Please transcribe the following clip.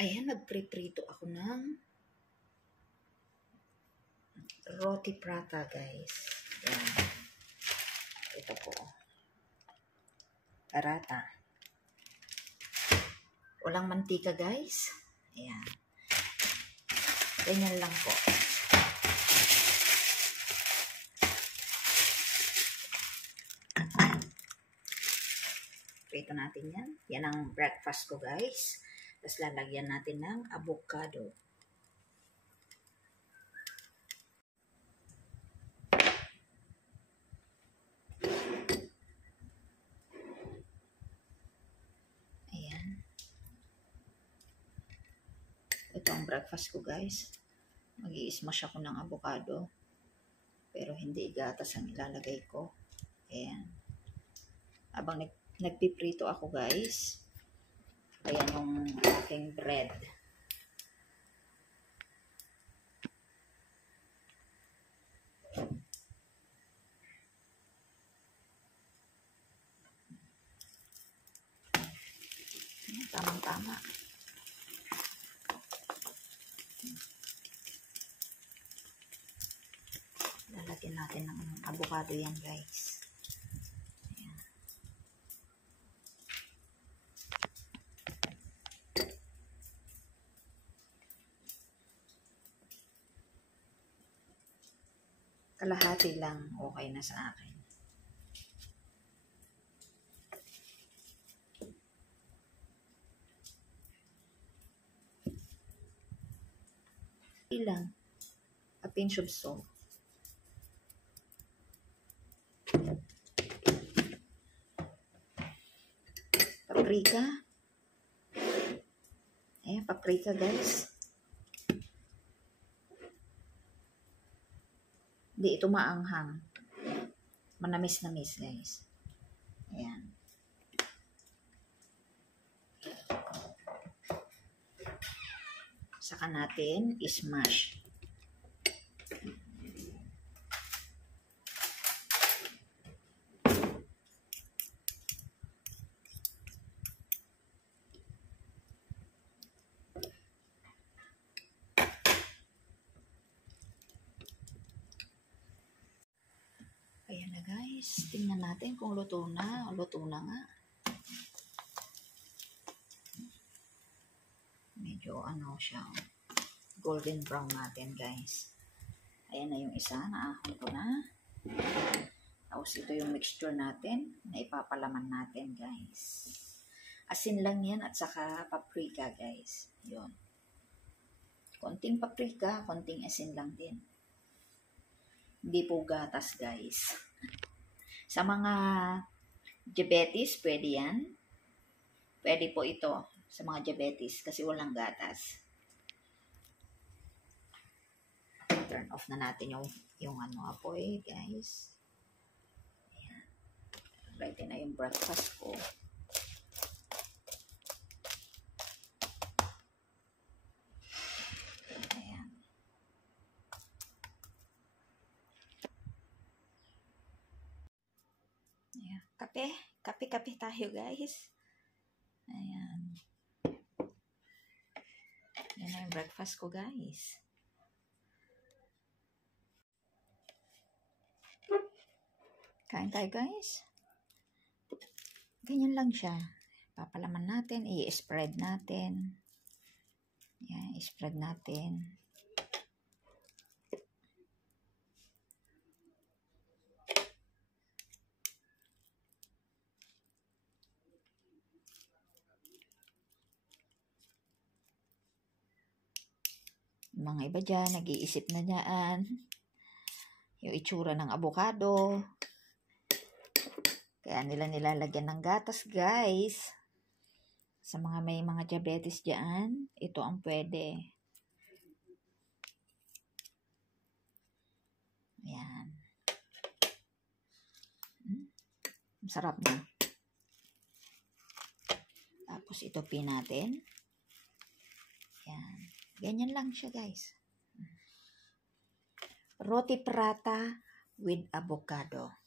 Ayan, nagpriprito ako ng roti prata, guys. Ayan. Ito po. Prata. Walang mantika, guys. Ayan. Ganyan lang po. Prito natin yan. Yan ang breakfast ko, guys. Tapos lalagyan natin ng avocado. Ayan. Ito ang breakfast ko, guys. Mag-i-smash ako ng avocado. Pero hindi gatas ang ilalagay ko. Ayan. Habang nagpiprito ako, guys. Ayan yung aking bread. Tamang-tama. Lalagyan natin ng avocado yan, guys. Ayan. Kalahati lang okay na sa akin. Ilang a pinch of salt. Paprika. Ayan, paprika, guys. Hindi ito maanghang. Manamis-namis, guys. Ayan. Saka natin i-smash. Ayan na, guys. Tingnan natin kung luto na. Luto na nga. Medyo ano siya. Golden brown natin, guys. Ayan na yung isa. Naahon ko na. Tapos ito yung mixture natin na ipapalaman natin, guys. Asin lang yan at saka paprika, guys. Yun. Konting paprika, konting asin lang din. Hindi po gatas, guys. Sa mga diabetes, pwede yan. Pwede po ito sa mga diabetes kasi walang gatas. Turn off na natin yung apoy, guys. Ayan. Ready na yung breakfast ko. Ayan. Kape tayo, guys. Ayan. Yan na yung breakfast ko, guys. Kain tayo, guys. Ganyan lang siya. Papalaman natin, i-spread natin. Ayan, i-spread natin. Mga iba dyan, nag-iisip na dyan. Yung itsura ng avocado. Kaya nila nilalagyan ng gatas, guys. Sa mga may mga diabetes dyan, ito ang pwede. Ayan. Masarap na. Tapos ito pin natin. Ayan. Ganyan lang siya, guys. roti prata with avocado.